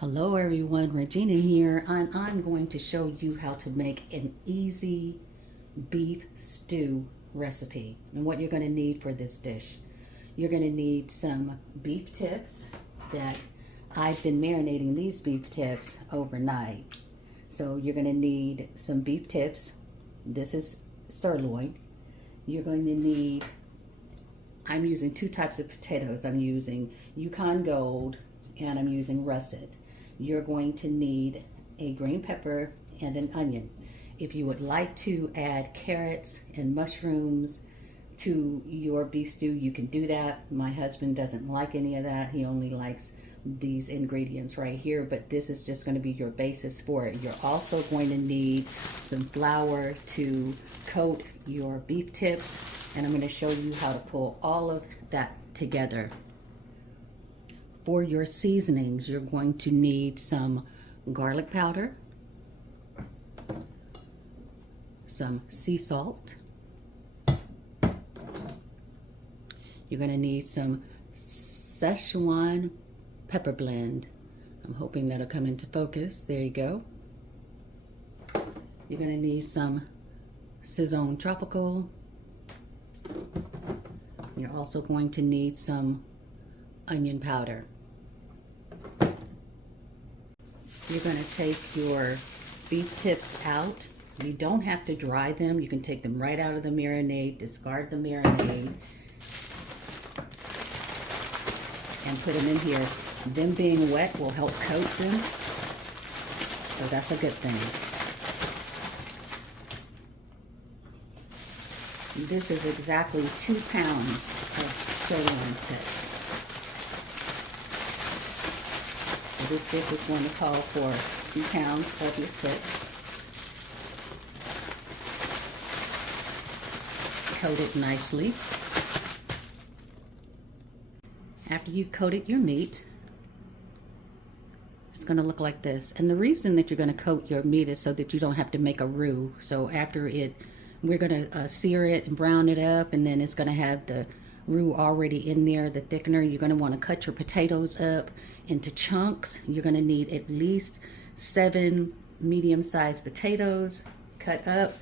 Hello everyone, Regina here, and I'm going to show you how to make an easy beef stew recipe and what you're going to need for this dish. You're going to need some beef tips that I've been marinating these beef tips overnight. So you're going to need some beef tips. This is sirloin. You're going to need, I'm using two types of potatoes. I'm using Yukon Gold and I'm using russet. You're going to need a green pepper and an onion. If you would like to add carrots and mushrooms to your beef stew, you can do that. My husband doesn't like any of that. He only likes these ingredients right here, but this is just going to be your basis for it. You're also going to need some flour to coat your beef tips, and I'm going to show you how to pull all of that together. For your seasonings, you're going to need some garlic powder, some sea salt. You're going to need some Szechuan pepper blend. I'm hoping that'll come into focus. There you go. You're going to need some Saison Tropical. You're also going to need some onion powder. You're going to take your beef tips out. You don't have to dry them. You can take them right out of the marinade, discard the marinade, and put them in here. Them being wet will help coat them, so that's a good thing. This is exactly 2 pounds of sirloin tips. So this dish is going to call for 2 pounds of your tips. Coat it nicely. After you've coated your meat, it's going to look like this. And the reason that you're going to coat your meat is so that you don't have to make a roux. So after it, we're going to sear it and brown it up, and then it's going to have the roux already in there, the thickener. You're going to want to cut your potatoes up into chunks. You're going to need at least 7 medium-sized potatoes cut up.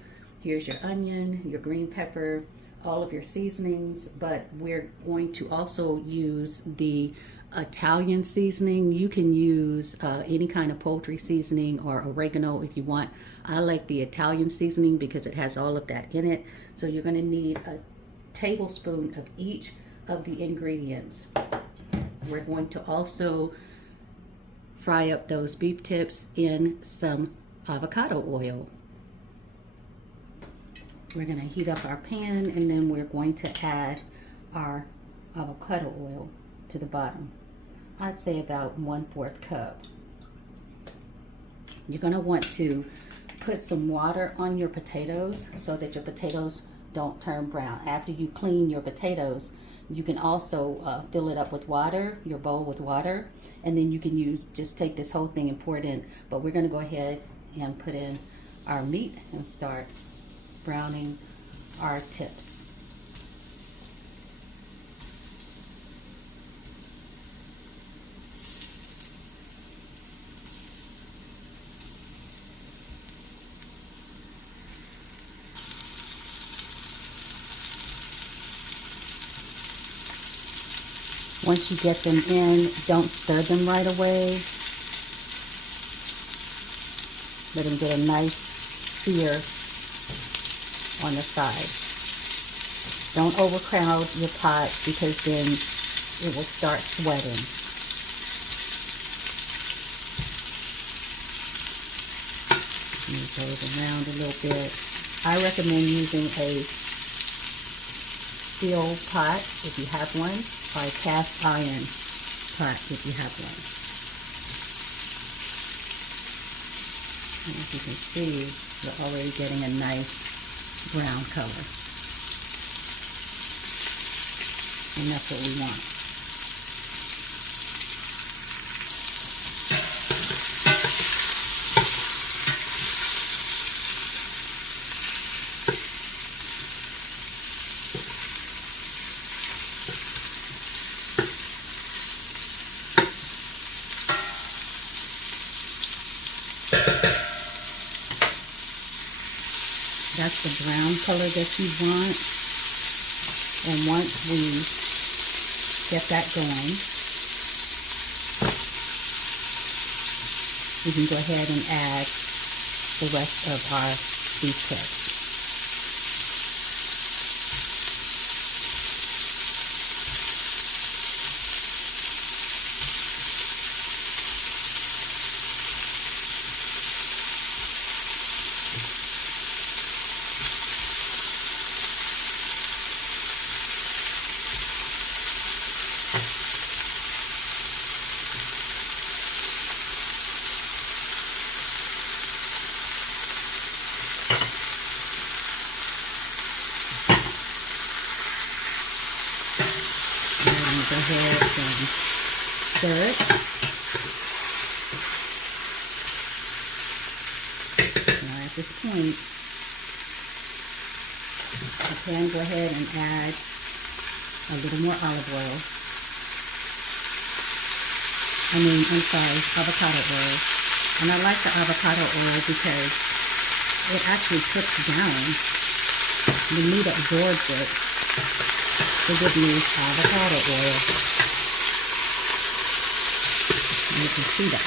Here's your onion, your green pepper, all of your seasonings, but we're going to also use the Italian seasoning. You can use any kind of poultry seasoning or oregano if you want. I like the Italian seasoning because it has all of that in it. So you're going to need a tablespoon of each of the ingredients. We're going to also fry up those beef tips in some avocado oil. We're going to heat up our pan, and then we're going to add our avocado oil to the bottom. I'd say about 1/4 cup. You're going to want to put some water on your potatoes so that your potatoes don't turn brown. After you clean your potatoes, you can also fill it up with water, your bowl with water, and then you can just take this whole thing and pour it in. But we're going to go ahead and put in our meat and start browning our tips. Once you get them in, don't stir them right away. Let them get a nice sear on the side. Don't overcrowd your pot because then it will start sweating. Move those around a little bit. I recommend using a steel pot if you have one, or a cast iron pot if you have one. And as you can see, you're already getting a nice brown color. And that's what we want. That's the brown color that you want. And once we get that going, we can go ahead and add the rest of our beef tips. Go ahead and stir it. Now at this point, I can go ahead and add a little more olive oil. Avocado oil. And I like the avocado oil because it actually cooks down. The meat absorbs it. So give me avocado oil. And you can see that.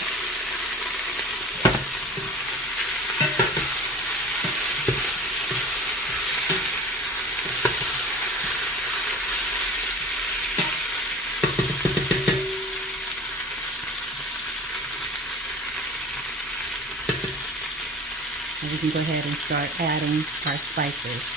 And we can go ahead and start adding our spices.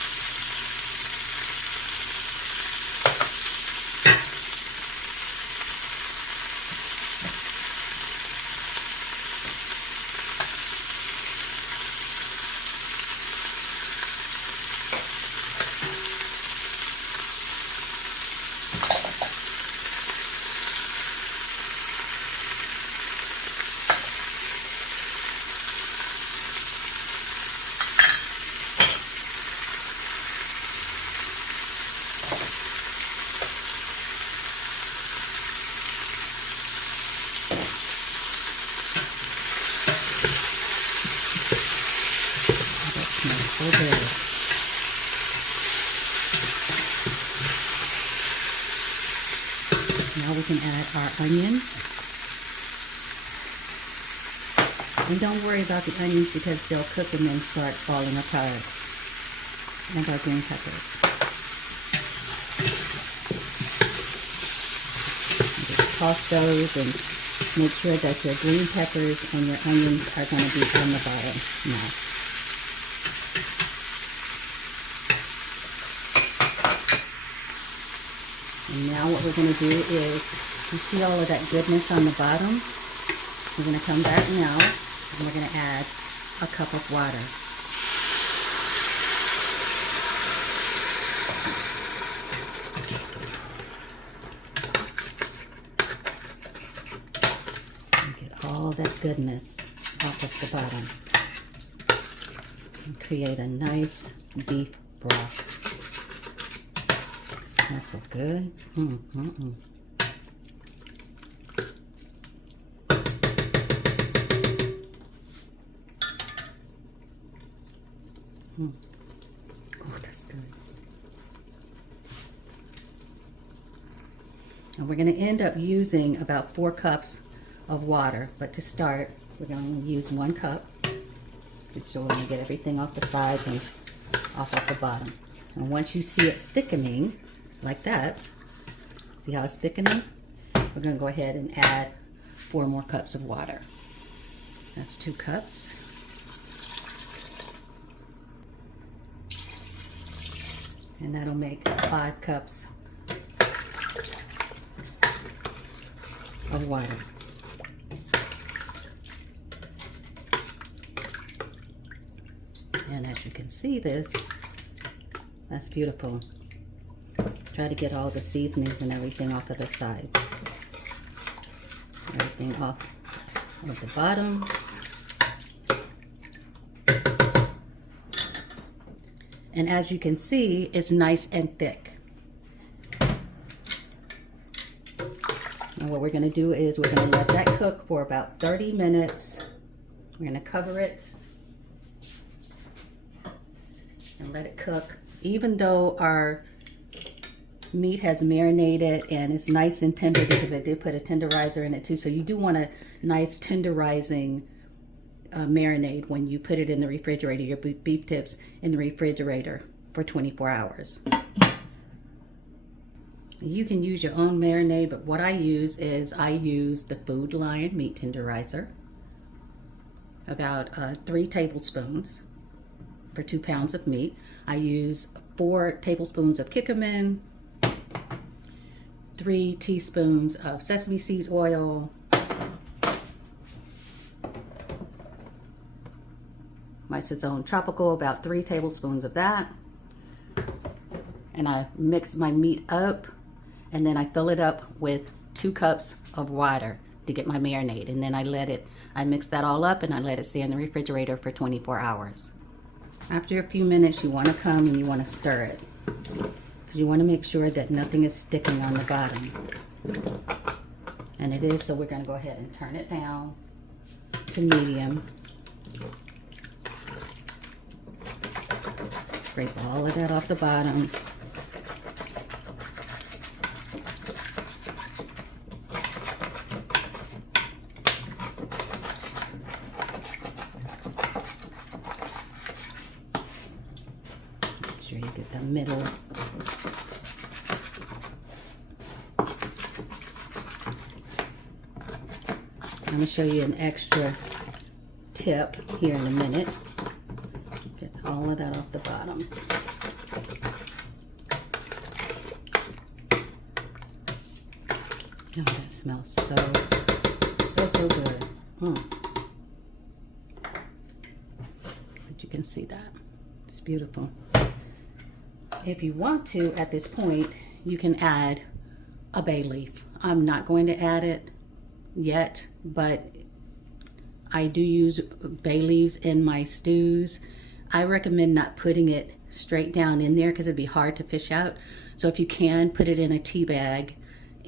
So good. Now we can add our onion. And don't worry about the onions because they'll cook and then start falling apart. And our green peppers. And just toss those and make sure that your green peppers and your onions are going to be on the bottom now. And now what we're going to do is, you see all of that goodness on the bottom? We're going to come back now and we're going to add a cup of water. And get all that goodness off of the bottom. And create a nice beef broth. Smells so good. Oh, that's good. And we're going to end up using about 4 cups of water. But to start, we're going to use 1 cup. So we're going to get everything off the sides and off of the bottom. And once you see it thickening, like that, see how it's thickening? We're going to go ahead and add 4 more cups of water. That's 2 cups. And that'll make 5 cups of water. And as you can see this, that's beautiful. Try to get all the seasonings and everything off of the side. Everything off of the bottom. And as you can see, it's nice and thick. And what we're going to do is we're going to let that cook for about 30 minutes. We're going to cover it. and let it cook. Even though our meat has marinated and it's nice and tender, because I did put a tenderizer in it too. So you do want a nice tenderizing marinade when you put it in the refrigerator, your beef tips in the refrigerator for 24 hours. You can use your own marinade, but what I use is I use the Food Lion meat tenderizer, about 3 tablespoons for 2 pounds of meat. I use 4 tablespoons of curcumin, 3 teaspoons of sesame seed oil, my Sazón Tropical, about 3 tablespoons of that, and I mix my meat up, and then I fill it up with 2 cups of water to get my marinade, and then I mix that all up and I let it stay in the refrigerator for 24 hours. After a few minutes, you want to come and you want to stir it, because you want to make sure that nothing is sticking on the bottom, and it is. So we're going to go ahead and turn it down to medium. Scrape all of that off the bottom. Make sure you get the middle. I'm going to show you an extra tip here in a minute. Get all of that off the bottom. Oh, that smells so good. But you can see that. It's beautiful. If you want to, at this point, you can add a bay leaf. I'm not going to add it yet, but I do use bay leaves in my stews. I recommend not putting it straight down in there because it'd be hard to fish out. So if you can, put it in a tea bag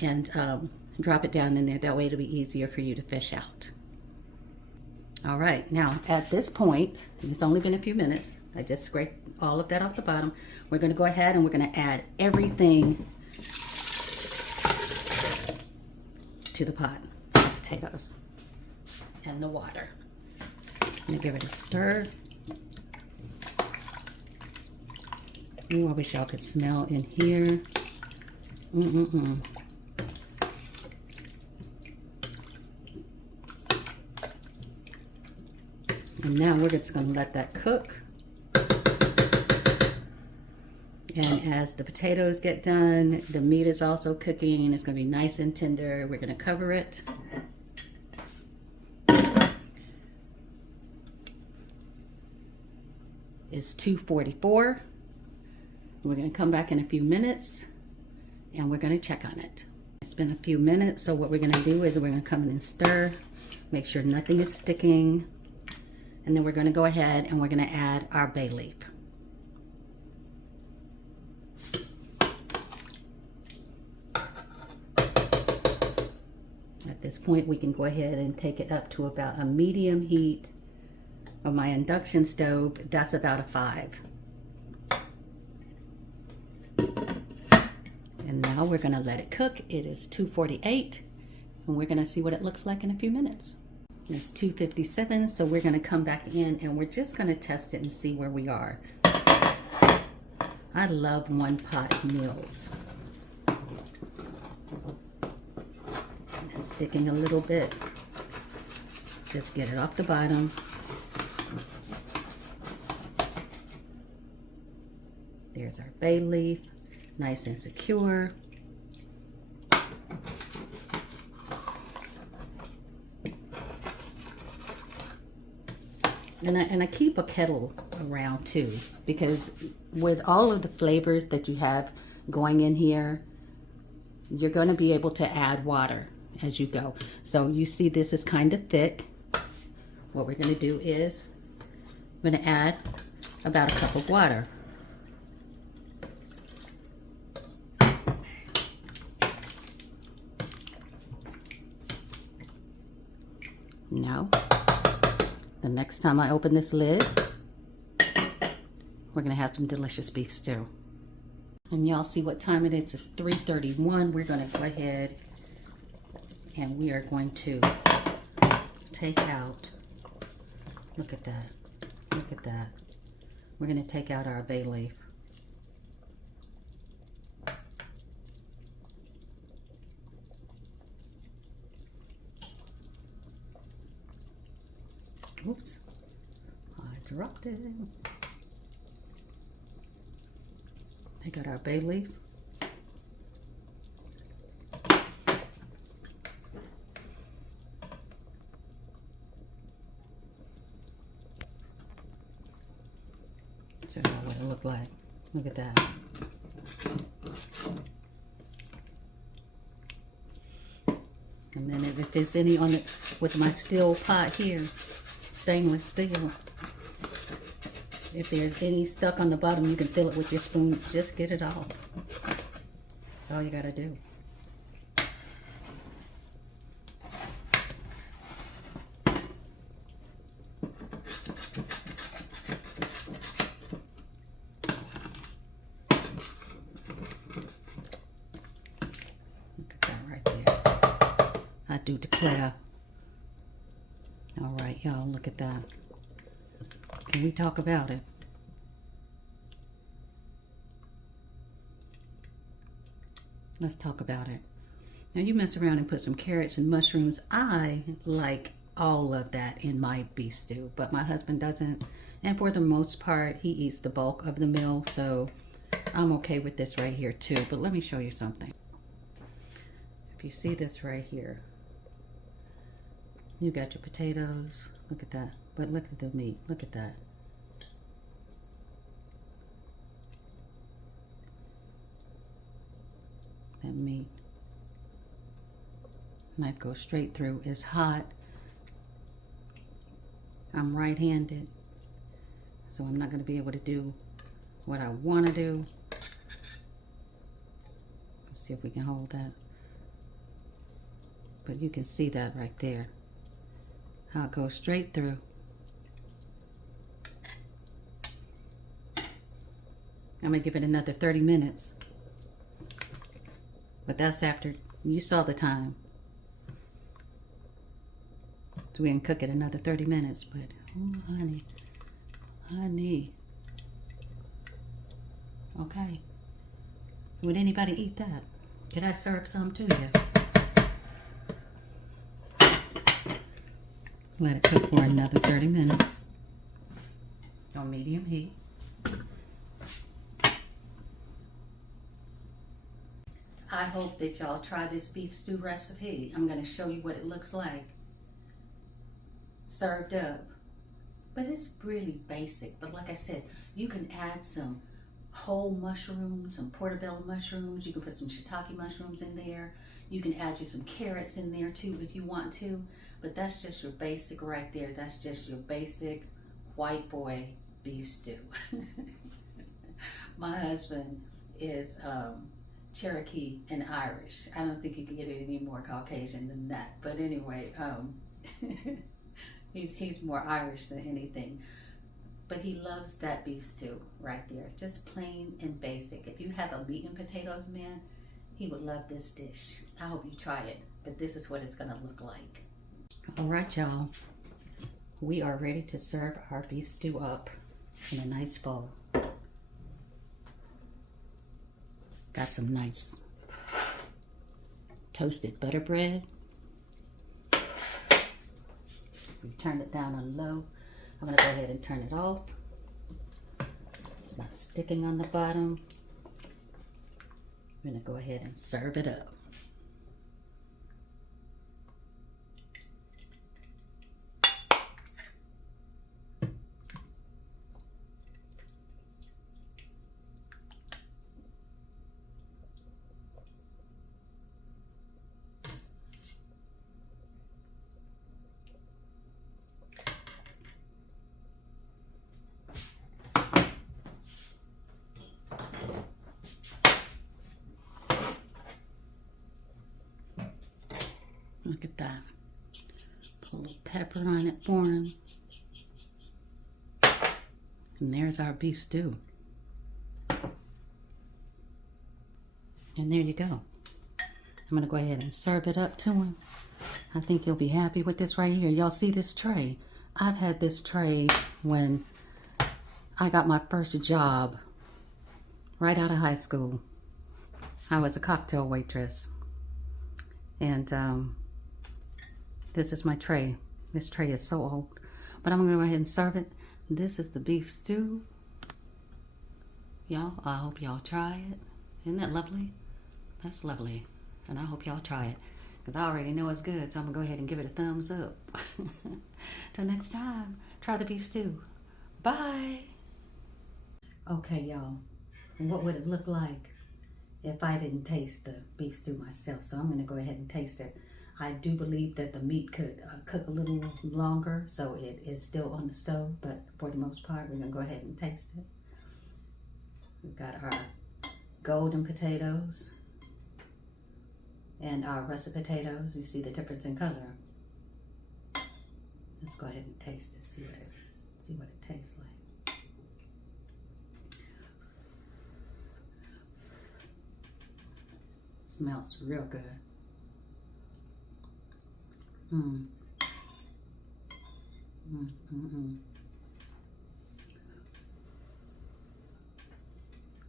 and drop it down in there. That way it'll be easier for you to fish out. All right, now at this point, and it's only been a few minutes, I just scraped all of that off the bottom. We're gonna go ahead and we're gonna add everything to the pot. The potatoes and the water. I'm gonna give it a stir. Ooh, I wish y'all could smell in here. And now we're just going to let that cook. And as the potatoes get done, the meat is also cooking and it's going to be nice and tender. We're going to cover it. It's 2:44. We're going to come back in a few minutes and we're going to check on it. It's been a few minutes, so what we're going to do is we're going to come in and stir, make sure nothing is sticking. And then we're going to go ahead and we're going to add our bay leaf. At this point, we can go ahead and take it up to about a medium heat of my induction stove. That's about a 5. And now we're going to let it cook. It is 2:48, and we're going to see what it looks like in a few minutes. It's 2:57, so we're going to come back in and we're just going to test it and see where we are. I love one pot meals. It's sticking a little bit. Just get it off the bottom. There's our bay leaf, nice and secure. And I keep a kettle around too, because with all of the flavors that you have going in here, you're going to be able to add water as you go. So you see this is kind of thick. What we're going to do is I'm going to add about a cup of water. Now, the next time I open this lid, we're gonna have some delicious beef stew. And y'all see what time it is. It's 3:31. We're gonna go ahead and we are going to take out, look at that, look at that. We're gonna take out our bay leaf. Oops, I dropped it. Take out our bay leaf. Show you what it looked like. Look at that. And then if it's any on it with my steel pot here, stainless steel, if there's any stuck on the bottom, you can fill it with your spoon. Just get it off. That's all you gotta do. Look at that right there. I do declare. All right, y'all, look at that. Can we talk about it? Let's talk about it. Now you mess around and put some carrots and mushrooms. I like all of that in my beef stew, but my husband doesn't. And for the most part, he eats the bulk of the meal, so I'm okay with this right here too. But let me show you something. If you see this right here, you got your potatoes. Look at that. But look at the meat. Look at that. That meat. Knife goes straight through. It's hot. I'm right-handed, so I'm not going to be able to do what I want to do. Let's see if we can hold that. But you can see that right there. How it goes straight through. I'm going to give it another 30 minutes. But that's after you saw the time. So we can cook it another 30 minutes. But, oh, honey. Honey. Okay. Would anybody eat that? Could I serve some to you? Let it cook for another 30 minutes. On medium heat. I hope that y'all try this beef stew recipe. I'm going to show you what it looks like served up. But it's really basic. But like I said, you can add some whole mushrooms, some portobello mushrooms. You can put some shiitake mushrooms in there. You can add you some carrots in there too if you want to. But that's just your basic right there. That's just your basic white boy beef stew. My husband is Cherokee and Irish. I don't think you can get it any more Caucasian than that. But anyway, he's more Irish than anything. But he loves that beef stew right there. Just plain and basic. If you have a meat and potatoes man, he would love this dish. I hope you try it. But this is what it's going to look like. All right, y'all. We are ready to serve our beef stew up in a nice bowl. Got some nice toasted butter bread. We turned it down on low. I'm going to go ahead and turn it off. It's not sticking on the bottom. I'm going to go ahead and serve it up. Look at that. Put a little pepper on it for him. And there's our beef stew. And there you go. I'm gonna go ahead and serve it up to him. I think you'll be happy with this right here. Y'all see this tray? I've had this tray when I got my first job right out of high school. I was a cocktail waitress. And this is my tray. This tray is so old. But I'm gonna go ahead and serve it. This is the beef stew. Y'all, I hope y'all try it. Isn't that lovely? That's lovely. And I hope y'all try it, because I already know it's good, so I'm gonna go ahead and give it a thumbs up. Till next time, try the beef stew. Bye. Okay, y'all, what would it look like if I didn't taste the beef stew myself? So I'm gonna go ahead and taste it. I do believe that the meat could cook a little longer, so it is still on the stove, but for the most part, we're gonna go ahead and taste it. We've got our golden potatoes and our russet potatoes. You see the difference in color. Let's go ahead and taste it, see what it tastes like. Smells real good.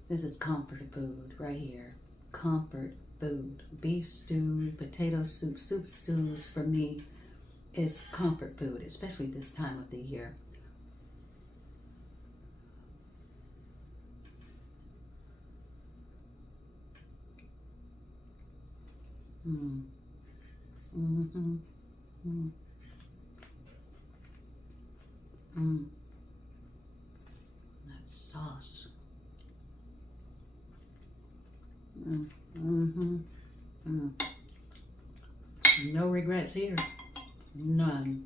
This is comfort food right here. Comfort food. Beef stew, potato soup, soup stews for me is comfort food, especially this time of the year. That sauce. No regrets here. None.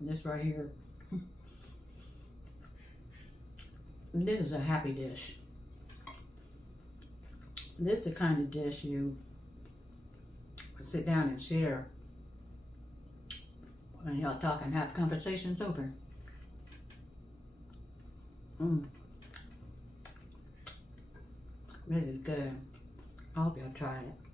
This right here, this is a happy dish. This is the kind of dish you sit down and share when y'all talk and have conversations over. This is good. I hope y'all try it.